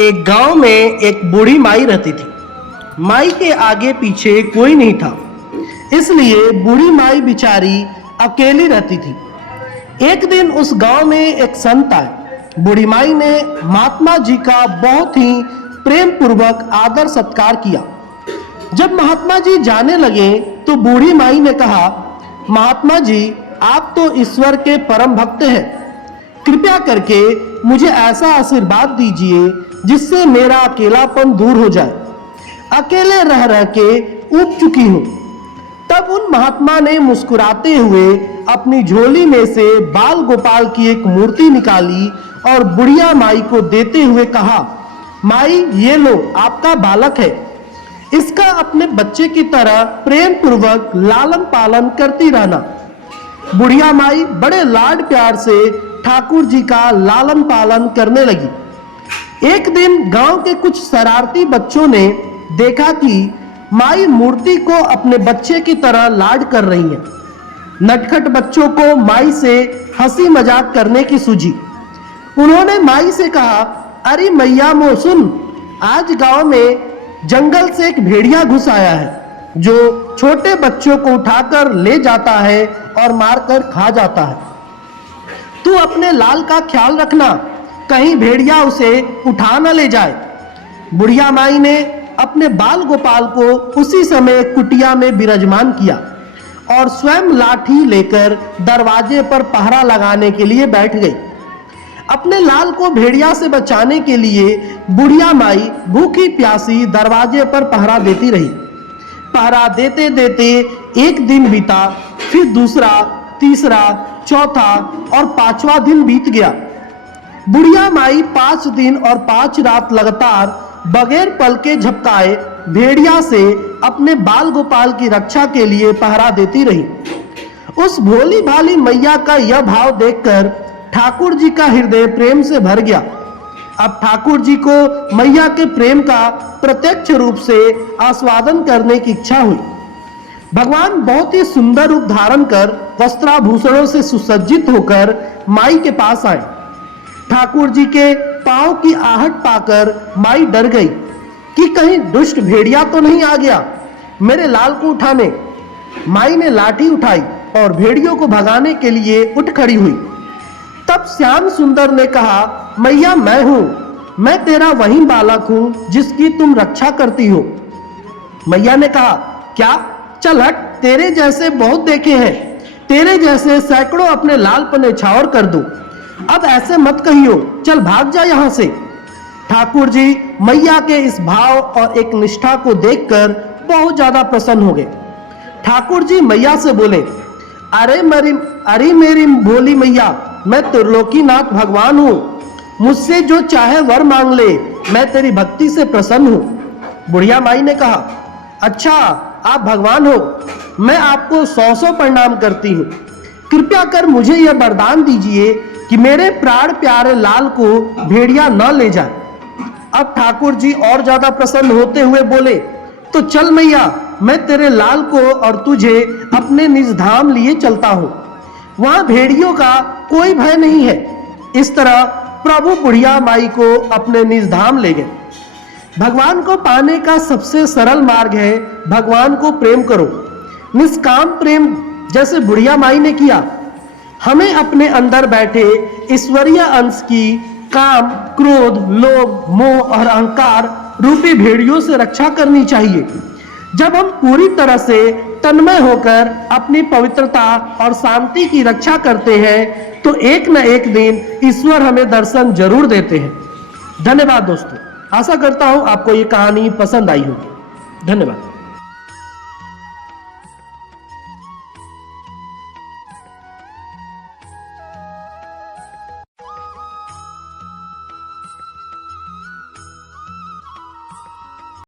एक गांव में एक बूढ़ी माई रहती थी। माई के आगे पीछे कोई नहीं था, इसलिए बूढ़ी माई बेचारी अकेली रहती थी। एक दिन उस गांव में एक संत आए। बूढ़ी माई ने महात्मा जी का बहुत ही प्रेम पूर्वक आदर सत्कार किया। जब महात्मा जी जाने लगे तो बूढ़ी माई ने कहा, महात्मा जी, आप तो ईश्वर के परम भक्त हैं, कृपया करके मुझे ऐसा आशीर्वाद दीजिए जिससे मेरा अकेलापन दूर हो जाए। अकेले रह रह के ऊब चुकी हूं। तब उन महात्मा ने मुस्कुराते हुए अपनी झोली में से बाल गोपाल की एक मूर्ति निकाली और बुढ़िया माई को देते हुए कहा, माई ये लो, आपका बालक है, इसका अपने बच्चे की तरह प्रेम पूर्वक लालन पालन करती रहना। बुढ़िया माई बड़े लाड प्यार से ठाकुर जी का लालन पालन करने लगी। एक दिन गांव के कुछ शरारती बच्चों ने देखा कि माई मूर्ति को अपने बच्चे की तरह लाड कर रही है। नटखट बच्चों को माई से हंसी मजाक करने की सूझी। उन्होंने माई से कहा, अरे मैया मो सुन, आज गांव में जंगल से एक भेड़िया घुस आया है जो छोटे बच्चों को उठाकर ले जाता है और मारकर खा जाता है। तू अपने लाल का ख्याल रखना, कहीं भेड़िया उसे उठा न ले जाए। बुढ़िया माई ने अपने बाल गोपाल को उसी समय कुटिया में विराजमान किया और स्वयं लाठी लेकर दरवाजे पर पहरा लगाने के लिए बैठ गई। अपने लाल को भेड़िया से बचाने के लिए बुढ़िया माई भूखी प्यासी दरवाजे पर पहरा देती रही। पहरा देते देते एक दिन बीता, फिर दूसरा, तीसरा, चौथा और पांचवा दिन बीत गया। बुढ़िया माई 5 दिन और 5 रात लगातार बगैर पल के झपकाए भेड़िया से अपने बाल गोपाल की रक्षा के लिए पहरा देती रही। उस भोली भाली मैया का यह भाव देखकर ठाकुर जी का हृदय प्रेम से भर गया। अब ठाकुर जी को मैया के प्रेम का प्रत्यक्ष रूप से आस्वादन करने की इच्छा हुई। भगवान बहुत ही सुंदर रूप धारण कर वस्त्राभूषणों से सुसज्जित होकर माई के पास आए। ठाकुर जी के पांव की आहट पाकर माई डर गई कि कहीं दुष्ट भेड़िया तो नहीं आ गया मेरे लाल को उठाने। माई ने लाठी उठाई और भेड़ियों को भगाने के लिए उठ खड़ी हुई। तब श्याम सुंदर ने कहा, मैया मैं हूं, मैं तेरा वही बालक हूं जिसकी तुम रक्षा करती हो। मैया ने कहा, क्या? चल हट, तेरे जैसे बहुत देखे हैं, तेरे जैसे सैकड़ों अपने लाल पर न्यौछावर कर दूं। अब ऐसे मत कहियो, चल भाग जा यहां से। ठाकुर जी मैया के इस भाव और एक निष्ठा को देखकर बहुत ज्यादा प्रसन्न हो गए। ठाकुर जी मैया से बोले, अरे मेरी भोली मैया, मैं त्रिलोकीनाथ भगवान हूं, मुझसे जो चाहे वर मांग ले, मैं तेरी भक्ति से प्रसन्न हूं। बुढ़िया माई ने कहा, अच्छा आप भगवान हो, मैं आपको 100 प्रणाम करती हूँ। कृपया कर मुझे यह वरदान दीजिए कि मेरे प्राण प्यारे लाल को भेड़िया न ले जाए। अब ठाकुर जी और ज्यादा प्रसन्न होते हुए बोले, तो चल मैया, मैं तेरे लाल को और तुझे अपने निज धाम लिए चलता हूँ, वहां भेड़ियों का कोई भय नहीं है। इस तरह प्रभु बुढ़िया माई को अपने निज धाम ले गए। भगवान को पाने का सबसे सरल मार्ग है भगवान को प्रेम करो, निष्काम प्रेम, जैसे बुढ़िया माई ने किया। हमें अपने अंदर बैठे ईश्वरीय अंश की काम, क्रोध, लोभ, मोह और अहंकार रूपी भेड़ियों से रक्षा करनी चाहिए। जब हम पूरी तरह से तन्मय होकर अपनी पवित्रता और शांति की रक्षा करते हैं तो एक न एक दिन ईश्वर हमें दर्शन जरूर देते हैं। धन्यवाद दोस्तों, आशा करता हूं आपको ये कहानी पसंद आई होगी। धन्यवाद।